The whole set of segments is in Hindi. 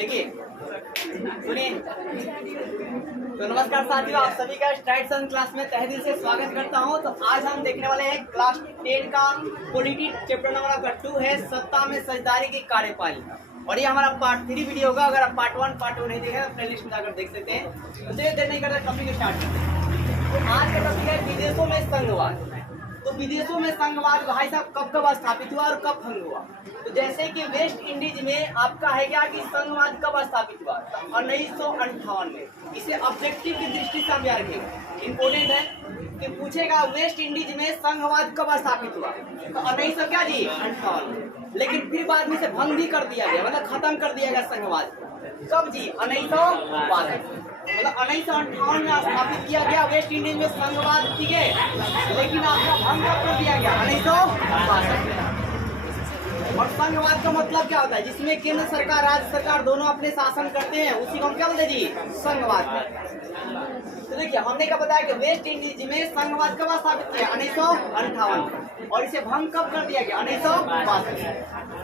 देखिए सुनिए। तो नमस्कार साथियों, आप सभी का स्ट्राइट सन क्लास में तहे दिल से स्वागत करता हूं। तो आज हम देखने वाले हैं क्लास 10 का पॉलिटी चैप्टर नंबर 2 है सत्ता में साझेदारी की कार्यपालिका। और ये हमारा पार्ट 3 वीडियो होगा। अगर आप पार्ट 1 पार्ट 2 नहीं देखे तो प्लेलिस्ट में जाकर देख सकते हैं। तो देर नहीं करते टॉपिक स्टार्ट करते हैं। तो आज का टॉपिक है विदेशों में संघवाद। तो विदेशों में संघवाद भाई साहब कब कब स्थापित हुआ और कब भंग हुआ। तो जैसे कि वेस्ट इंडीज में आपका है क्या कि संघवाद कब स्थापित हुआ, 1958 में। इसे ऑब्जेक्टिव की दृष्टि से हम याद रखेंगे, इम्पोर्टेंट है कि पूछेगा वेस्ट इंडीज में संघवाद कब स्थापित हुआ। तो 1958। लेकिन फिर बाद में से भंग भी कर दिया गया, मतलब खत्म कर दिया गया संघवाद। कब जी? 1962। मतलब 1958 में स्थापित किया गया वेस्ट इंडीज में संघवाद, ठीक है। लेकिन आपका भंग कर दिया गया 1962। और संघवाद का मतलब क्या होता है? जिसमें केंद्र सरकार राज्य सरकार दोनों अपने शासन करते हैं, उसी को हम क्या बोलते हैं जी? संघवाद। तो देखिए हमने क्या बताया कि वेस्ट इंडीज में संघवाद कब स्थापित किया? 1958। और इसे भंग कब कर दिया गया? 1962।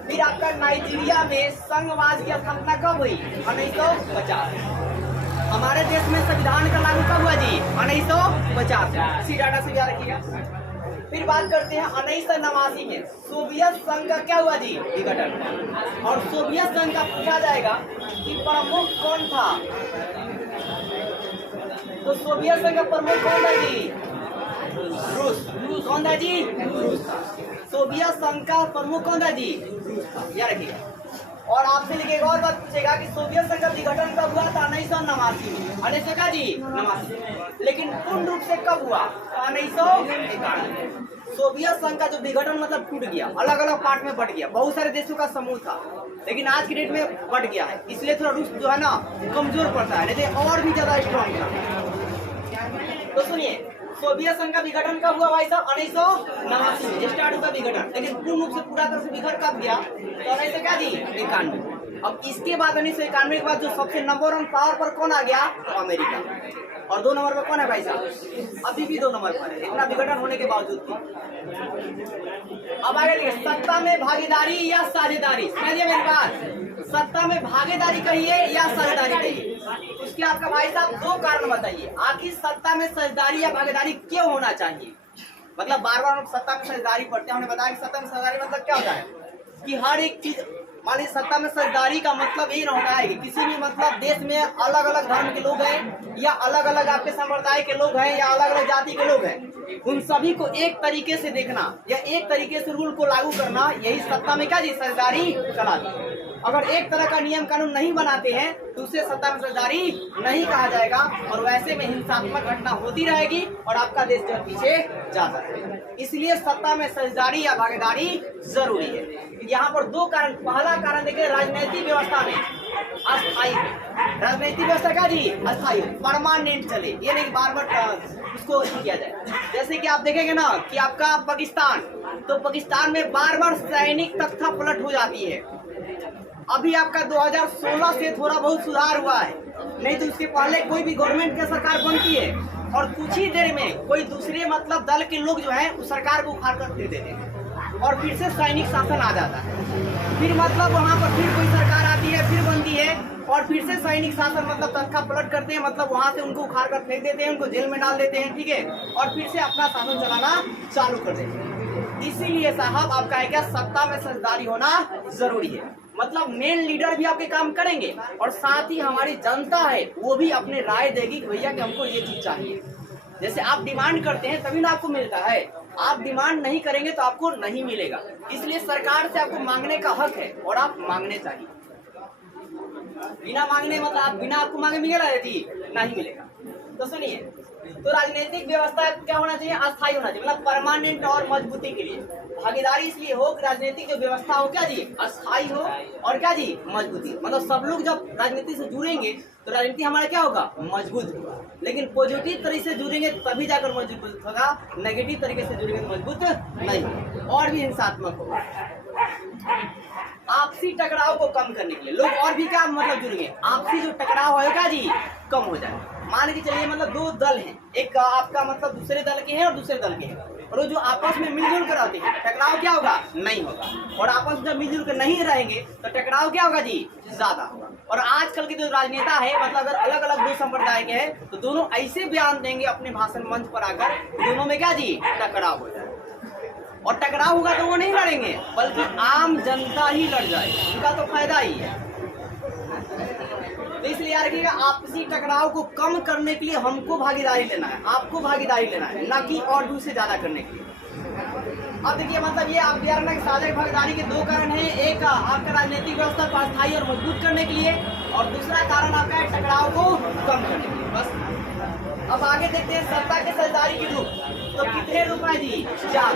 फिर आपका नाइजीरिया में संघवाद की स्थापना कब हुई? 1950। हमारे देश में संविधान का लागू कब हुआ जी? 1950। इसी डाटा से याद रखिएगा। फिर बात करते हैं 1989 में सोवियत संघ का क्या हुआ जी? विघटन। और सोवियत संघ का पूछा जाएगा कि प्रमुख कौन था। तो सोवियत संघ का प्रमुख कौन था जी? रूस। कौन था जी? रूस था। सोवियत संघ का प्रमुख कौन था जी? रूस था, याद रखिएगा। और आपसे लेके एक और बात पूछेगा कि सोवियत संघ का विघटन कब हुआ था? 1989 में। 1989। लेकिन पूर्ण रूप से कब हुआ? 1991। सोवियत संघ का जो विघटन मतलब टूट गया, अलग अलग पार्ट में बट गया, बहुत सारे देशों का समूह था, लेकिन आज की डेट में बट गया है। इसलिए थोड़ा रूस जो है ना कमजोर पड़ता है, नहीं तो और भी ज्यादा स्ट्रॉन्ग था। तो सुनिए, सोवियत संघ का विघटन कब हुआ भाई साहब? 1989 में स्टार्ट हुआ विघटन, लेकिन पूर्ण रूप से पूरा तरह से बिखर कब गया? तो 1991। अब इसके बाद 1991 के बाद जो सबसे नंबर 1 पावर पर कौन आ गया? तो अमेरिका। और 2 नंबर पर कौन है भाई साहब? अभी भी 2 नंबर पर है, इतना विघटन होने के बावजूद भी। अब आगे देखिए, सत्ता में भागीदारी या साझेदारी। समझिए मेरी बात, सत्ता में भागीदारी कहिए या साझेदारी कहिए, उसके आपका भाई साहब 2 कारण बताइए। आखिर सत्ता में साझेदारी या भागीदारी क्यों होना चाहिए? मतलब बार बार हम सत्ता में साझेदारी पढ़ते हैं, हमने बताया कि सत्ता में साझेदारी मतलब क्या होता है कि हर एक चीज, मान लीजिए सत्ता में साझेदारी का मतलब ये होता है कि किसी भी मतलब देश में अलग अलग धर्म के लोग हैं या अलग अलग आपके संप्रदाय के लोग हैं या अलग अलग जाति के लोग हैं, उन सभी को एक तरीके से देखना या एक तरीके से रूल को लागू करना, यही सत्ता में क्या जी? साझेदारी कहलाती है। अगर एक तरह का नियम कानून नहीं बनाते हैं तो उसे सत्ता में साझेदारी नहीं कहा जाएगा, और वैसे में हिंसात्मक घटना होती रहेगी और आपका देश जो पीछे जाता है। इसलिए सत्ता में साझेदारी या भागीदारी जरूरी है। यहाँ पर 2 कारण। पहला कारण देखिए, राजनीतिक व्यवस्था में अस्थायी, राजनीतिक व्यवस्था क्या जी? अस्थायी, परमानेंट चले, ये नहीं बार बार उसको किया जाए। जैसे कि आप देखेंगे ना कि आपका पाकिस्तान, तो पाकिस्तान में बार बार सैनिक तख्ता पलट हो जाती है। अभी आपका 2016 से थोड़ा बहुत सुधार हुआ है, नहीं तो उसके पहले कोई भी गवर्नमेंट की सरकार बनती है और कुछ ही देर में कोई दूसरे मतलब दल के लोग जो है उस सरकार को उखाड़ कर दे देते हैं और फिर से सैनिक शासन आ जाता है। फिर मतलब वहाँ पर फिर कोई सरकार आती है, फिर बनती है और फिर से सैनिक शासन मतलब तख्ता पलट करते हैं, मतलब वहाँ से उनको उखाड़ कर फेंक देते हैं, उनको जेल में डाल देते हैं, ठीक है, और फिर से अपना शासन चलाना चालू कर देते हैं। इसीलिए साहब आपका है क्या, सत्ता में साझेदारी होना जरूरी है। मतलब मेन लीडर भी आपके काम करेंगे और साथ ही हमारी जनता है वो भी अपने राय देगी कि भैया कि हमको ये चीज चाहिए। जैसे आप डिमांड करते हैं तभी ना आपको मिलता है, आप डिमांड नहीं करेंगे तो आपको नहीं मिलेगा। इसलिए सरकार से आपको मांगने का हक है और आप मांगने चाहिए। बिना मांगने मतलब आप बिना आपको मांगे मिलेगा जी? नहीं मिलेगा। तो सुनिए, तो राजनीतिक व्यवस्था क्या होना चाहिए? अस्थायी होना चाहिए, मतलब परमानेंट और मजबूती के लिए। भागीदारी इसलिए हो कि राजनीतिक जो व्यवस्था हो क्या जी? अस्थायी हो और क्या जी? मजबूती। मतलब सब लोग जब राजनीति से जुड़ेंगे तो राजनीति हमारा क्या होगा? मजबूत होगा। लेकिन पॉजिटिव तरीके से जुड़ेंगे तभी जाकर मजबूत होगा, नेगेटिव तरीके से जुड़ेंगे तो मजबूत नहीं होगा और भी हिंसात्मक होगा। आपसी टकराव को कम करने के लिए लोग और भी क्या मतलब जुड़ेंगे, आपसी जो टकराव होगा जी कम हो जाए। मान के चलिए मतलब 2 दल हैं, एक आपका मतलब दूसरे दल के हैं और दूसरे दल के हैं, और वो जो आपस में मिलजुल कर आते हैं टकराव क्या होगा? नहीं होगा। और आपस में जब मिलजुल कर नहीं रहेंगे तो टकराव क्या होगा जी? ज्यादा होगा। और आजकल के जो राजनेता है मतलब अगर अलग अलग दो संप्रदाय के हैं तो दोनों ऐसे बयान देंगे अपने भाषण मंच पर आकर, दोनों में क्या जी टकराव हो जाए, और टकराव होगा तो वो नहीं लड़ेंगे बल्कि आम जनता ही लड़ जाए, उनका तो फायदा ही है। तो इसलिए यार रखिएगा, आपसी टकराव को कम करने के लिए हमको भागीदारी लेना है, आपको भागीदारी लेना है, ना कि और दूसरे ज्यादा करने के लिए। अब देखिए मतलब ये आप यार कि साझा भागीदारी के दो कारण हैं, एक आपका राजनीतिक व्यवस्था को अस्थायी और मजबूत करने के लिए, और दूसरा कारण आपका है टकराव को कम करने के लिए। बस अब आगे देखते हैं सत्ता के साझेदारी के रूप। तो कितने रुपए जी? 4।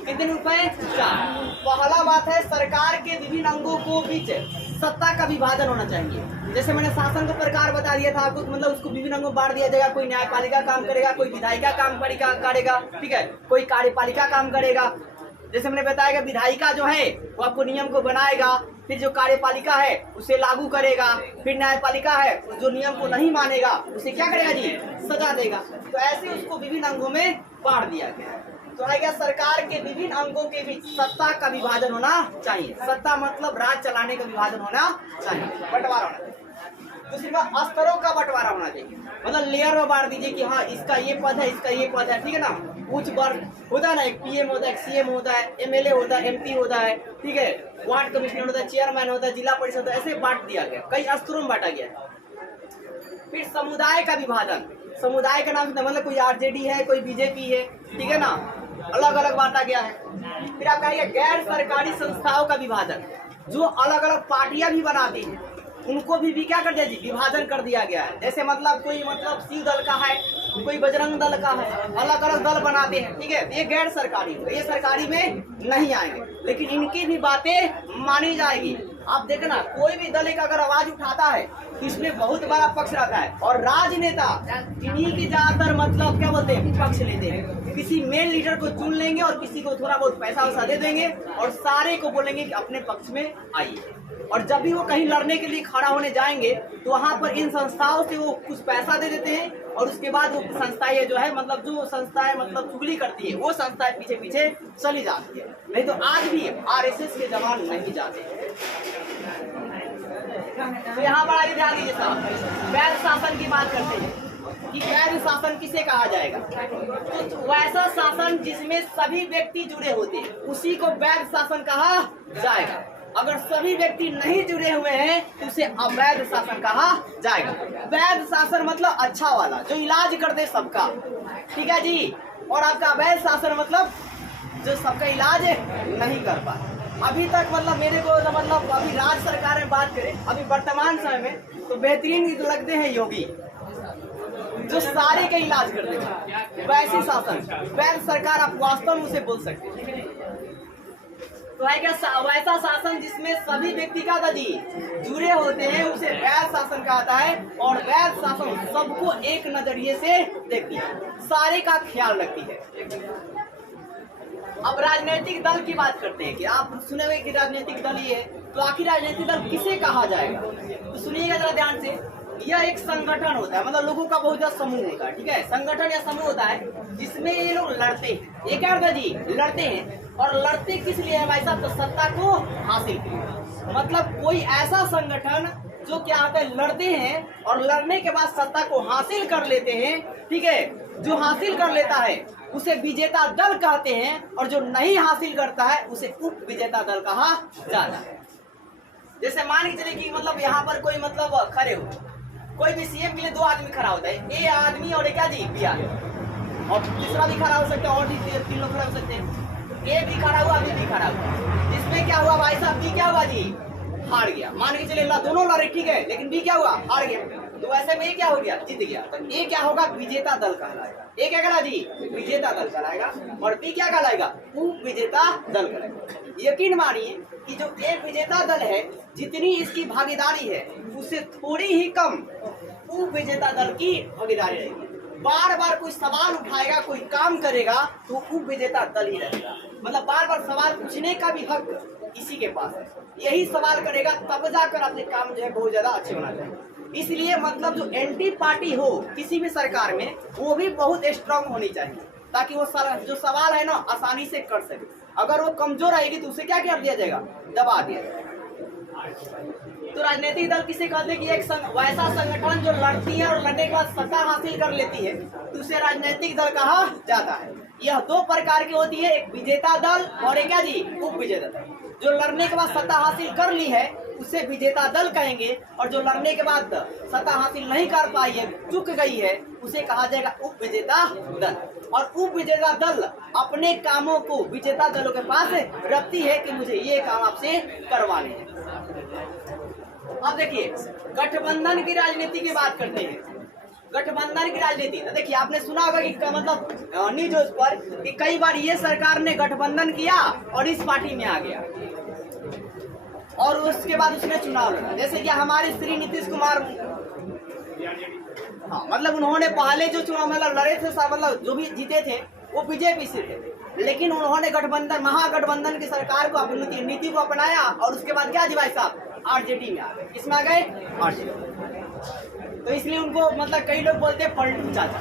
कितने रुपए? 4। पहला बात है सरकार के विभिन्न अंगों को बीच सत्ता का विभाजन होना चाहिए। जैसे मैंने शासन का प्रकार बता दिया था आपको, मतलब उसको विभिन्न अंगों में बांट दिया जाएगा, कोई न्यायपालिका काम करेगा, कोई विधायिका काम करेगा, ठीक है, कोई कार्यपालिका काम करेगा। जैसे मैंने बताया विधायिका जो है वो आपको नियम को बनाएगा, फिर जो कार्यपालिका है उसे लागू करेगा, फिर न्यायपालिका है जो नियम को नहीं मानेगा उसे क्या करेगा जी? सजा देगा। तो ऐसे उसको विभिन्न अंगों में बांट दिया गया। तो आएगा सरकार के विभिन्न अंगों के बीच सत्ता का विभाजन होना चाहिए। सत्ता मतलब राज चलाने का विभाजन होना चाहिए, बंटवारा होना चाहिए। दूसरी बात स्तरों का बंटवारा होना चाहिए, मतलब लेयर में बांट दीजिए कि हाँ इसका ये पद है, इसका ये पद है, ठीक है ना। उच्च वर्ग होता है ना, एक पीएम होता है, एक सीएम होता है, एमएलए होता है, एमपी होता है, ठीक है, वार्ड कमिश्नर होता है, चेयरमैन होता है, जिला परिषद होता है, ऐसे बांट दिया गया, कई स्तरों में बांटा गया। फिर समुदाय का विभाजन, समुदाय का नाम मतलब कोई आरजेडी है, कोई बीजेपी है, ठीक है ना, अलग अलग बांटा गया है। फिर आप कहेंगे गैर सरकारी संस्थाओं का विभाजन, जो अलग अलग पार्टियां भी बनाती हैं उनको भी क्या कर दिया जी? विभाजन कर दिया गया है। जैसे मतलब कोई मतलब शिव दल का है, कोई बजरंग दल का है, अलग अलग दल बनाते हैं, ठीक है, ये गैर सरकारी, ये सरकारी में नहीं आएंगे, लेकिन इनकी भी बातें मानी जाएगी। आप देखना कोई भी दल एक अगर आवाज उठाता है तो इसमें बहुत बड़ा पक्ष रहता है, और राजनेता इन्हीं की ज्यादातर मतलब क्या बोलते हैं पक्ष लेते हैं। किसी मेन लीडर को चुन लेंगे और किसी को थोड़ा बहुत पैसा वैसा दे देंगे और सारे को बोलेंगे कि अपने पक्ष में आइए। और जब भी वो कहीं लड़ने के लिए खड़ा होने जाएंगे तो वहां पर इन संस्थाओं से वो कुछ पैसा दे देते हैं, और उसके बाद वो संस्थाएं जो है मतलब जो संस्थाएं मतलब चुगली करती है वो संस्थाएं पीछे पीछे चली जाती है। नहीं तो आज भी आरएसएस के जवान नहीं जाते। तो यहाँ पर आगे ध्यान दीजिए साहब, वैध शासन की बात करते हैं कि वैध शासन किसे कहा जाएगा। तो वैसा शासन जिसमें सभी व्यक्ति जुड़े होते हैं उसी को वैध शासन कहा जाएगा। अगर सभी व्यक्ति नहीं जुड़े हुए हैं तो उसे अवैध शासन कहा जाएगा। वैध शासन मतलब अच्छा वाला, जो इलाज कर दे सबका, ठीक है जी। और आपका अवैध शासन मतलब जो सबका इलाज नहीं कर पाए। अभी तक मतलब मेरे को मतलब अभी राज्य सरकार में बात करें अभी वर्तमान समय में तो बेहतरीन लगते हैं योगी, जो सारे का इलाज कर देगा। वैसी शासन वैध सरकार आप वास्तव में उसे बोल सकते हैं। तो है क्या वैसा शासन जिसमें सभी व्यक्ति का दादी जुड़े होते हैं उसे वैध शासन कहता है। और वैध शासन सबको एक नजरिए से देखती है, सारे का ख्याल रखती है। अब राजनीतिक दल की बात करते हैं कि आप सुने हुए कि राजनीतिक दल ये है, तो आखिर राजनीतिक दल किसे कहा जाएगा? तो सुनिएगा जरा ध्यान से। यह एक संगठन होता है, मतलब लोगों का बहुत ज्यादा समूह होता है, ठीक है, संगठन या समूह होता है जिसमें ये लोग लड़ते हैं। ये क्या होता है जी? लड़ते हैं। और लड़ते किस लिए है भाई साहब? तो सत्ता को हासिल के लिए। मतलब कोई ऐसा संगठन जो क्या होता है लड़ते हैं और लड़ने के बाद सत्ता को हासिल कर लेते हैं, ठीक है। जो हासिल कर लेता है उसे विजेता दल कहते हैं, और जो नहीं हासिल करता है उसे उप विजेता दल कहा जाता है। जैसे मान के चले कि मतलब यहाँ पर कोई मतलब खड़े हो, कोई भी सीएम के लिए 2 आदमी खड़ा होता है, ए आदमी और क्या जी बी आदमी, और तीसरा भी खड़ा हो सकता है, और भी 3 लोग खड़े हो सकते हैं। ए भी खड़ा हुआ, बी भी खड़ा हुआ। इसमें क्या हुआ भाई साहब? बी क्या हुआ जी? हार गया। मान के चले दोनों लड़े, ठीक है, लेकिन बी क्या हुआ? हार गया। तो ऐसे में क्या हो गया? जीत गया। तो ए क्या होगा? विजेता दल कहलाएगा। ए क्या कहला जी? विजेता दल कहलाएगा। और बी क्या कहलाएगा? उप विजेता दल कहलाएगा। यकीन मानिए कि जो एक विजेता दल है जितनी इसकी भागीदारी है उससे थोड़ी ही कम उप विजेता दल की भागीदारी रहेगी। बार बार कोई सवाल उठाएगा, कोई काम करेगा तो उप विजेता दल ही रहेगा। मतलब बार बार सवाल पूछने का भी हक इसी के पास है। यही सवाल करेगा तब जाकर अपने काम जो है बहुत ज्यादा अच्छे होना चाहिए। इसलिए मतलब जो एंटी पार्टी हो किसी भी सरकार में वो भी बहुत स्ट्रांग होनी चाहिए, ताकि वो जो सवाल है ना आसानी से कर सके। अगर वो कमजोर आएगी तो उसे क्या कर दिया जाएगा? दबा दिया जाएगा। तो राजनीतिक दल किसे कहते हैं कि एक वैसा संगठन जो लड़ती है और लड़ने के बाद सत्ता हासिल कर लेती है, तो उसे राजनीतिक दल कहा जाता है। यह दो प्रकार की होती है, एक विजेता दल और एक क्या जी, उप विजेता दल। जो लड़ने के बाद सत्ता हासिल कर ली है उसे विजेता दल कहेंगे, और जो लड़ने के बाद सत्ता हासिल नहीं कर पाई है, चूक गई है, उसे कहा जाएगा उप विजेता दल। और उप विजेता दल अपने कामों को विजेता दलों के पास रखती है कि मुझे ये काम आपसे करवाने हैं। अब देखिए गठबंधन की राजनीति की बात करते हैं। गठबंधन की राजनीति, तो देखिए आपने सुना होगा कि मतलब न्यूज़ पर कि कई बार ये सरकार ने गठबंधन किया और इस पार्टी में आ गया और उसके बाद उसने चुनाव लड़ा। जैसे कि हमारे श्री नीतीश कुमार, हाँ मतलब उन्होंने पहले जो चुनाव मतलब लड़े थे, मतलब जो भी जीते थे वो बीजेपी से थे, लेकिन उन्होंने गठबंधन महागठबंधन की सरकार को अपनी नीति को अपनाया और उसके बाद क्या जी भाई साहब, आरजेडी में आ गए। किसमें आ गए, आरजेडी। तो इसलिए उनको मतलब कई लोग बोलते हैं पलटू चाचा।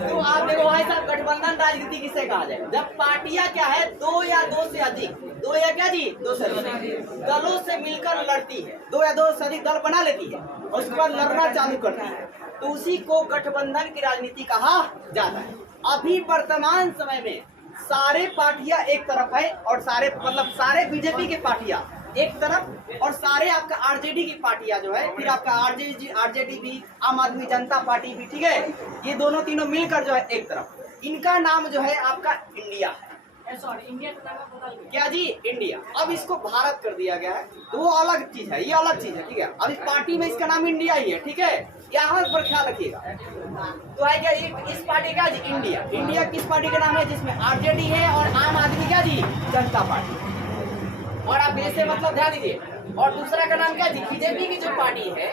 तो आप देखो भाई साहब, गठबंधन राजनीति किसे कहा जाए, जब पार्टियां क्या है, दो या दो से अधिक, दो या क्या जी, दो से अधिक दलों से मिलकर लड़ती है, दो या दो से अधिक दल बना लेती है और उसके बाद लड़ना चालू करती है, तो उसी को गठबंधन की राजनीति कहा जाता है। अभी वर्तमान समय में सारे पार्टियां एक तरफ है और सारे मतलब सारे बीजेपी के पार्टियां एक तरफ और सारे आपका आरजेडी की पार्टियां जो है, फिर आपका आरजेडी भी, आम आदमी जनता पार्टी भी, ठीक है, ये दोनों तीनों मिलकर जो है एक तरफ, इनका नाम जो है आपका इंडिया है। इंडिया क्या जी, इंडिया। अब इसको भारत कर दिया गया है, तो वो अलग चीज है, ये अलग चीज है, ठीक है। अब इस पार्टी में इसका नाम इंडिया ही है, ठीक है, यहाँ पर ख्याल रखिएगा। तो है क्या इस पार्टी का जी इंडिया, इंडिया किस पार्टी का नाम है, जिसमें आरजेडी है और आम आदमी क्या जी, जनता पार्टी। और आप ऐसे मतलब ध्यान दीजिए, और दूसरा का नाम क्या जी, बीजेपी की जो पार्टी है,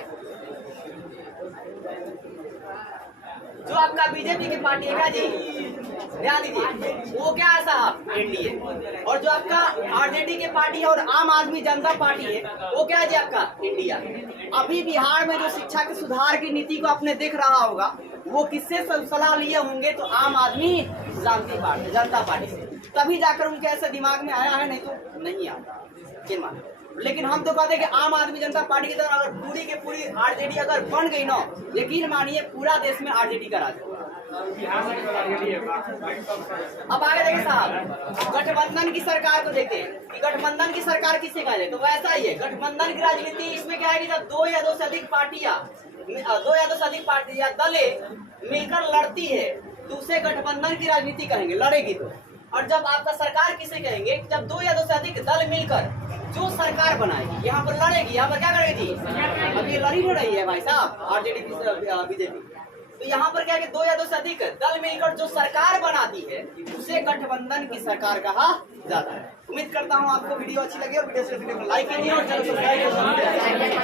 जो आपका बीजेपी की पार्टी है क्या जी, ध्यान दीजिए, वो क्या है साहब, एनडीए। और जो आपका आरजेडी की पार्टी है और आम आदमी जनता पार्टी है, वो क्या है जी आपका इंडिया। अभी बिहार में जो शिक्षा के सुधार की नीति को आपने देख रहा होगा, वो किससे सलाह लिए होंगे, तो आम आदमी जनता पार्टी से, तभी जाकर उनके ऐसे दिमाग में आया है, नहीं तो नहीं आता। लेकिन हम तो कहते हैं कि आम आदमी जनता पार्टी की तरह अगर पूरी की पूरी आरजेडी अगर बन गई ना, यकीन मानिए पूरा देश में आरजेडी का राज होगा। अब आगे देखिए साहब, गठबंधन की सरकार को देखते हैं कि गठबंधन की सरकार किसे कहा जाए, तो वैसा ही है गठबंधन की राजनीति। इसमें क्या है कि जब दो या दो से अधिक पार्टियां दलें मिलकर लड़ती है, तो उसे गठबंधन की राजनीति कहेंगे, लड़ेगी तो। और जब आपका सरकार किसे कहेंगे, जब दो या दो से अधिक दल मिलकर जो सरकार बनाएगी, यहाँ पर लड़ेगी, यहाँ पर क्या करेगी, अब ये लड़ी नहीं रही है भाई साहब, आरजेडी बीजेपी। तो यहाँ पर क्या है कि दो या दो से अधिक दल मिलकर जो सरकार बनाती है, उसे गठबंधन की सरकार कहा जाता है। उम्मीद करता हूँ आपको वीडियो अच्छी लगी और वीडियो को लाइक कीजिए और चैनल सब्सक्राइब कीजिए।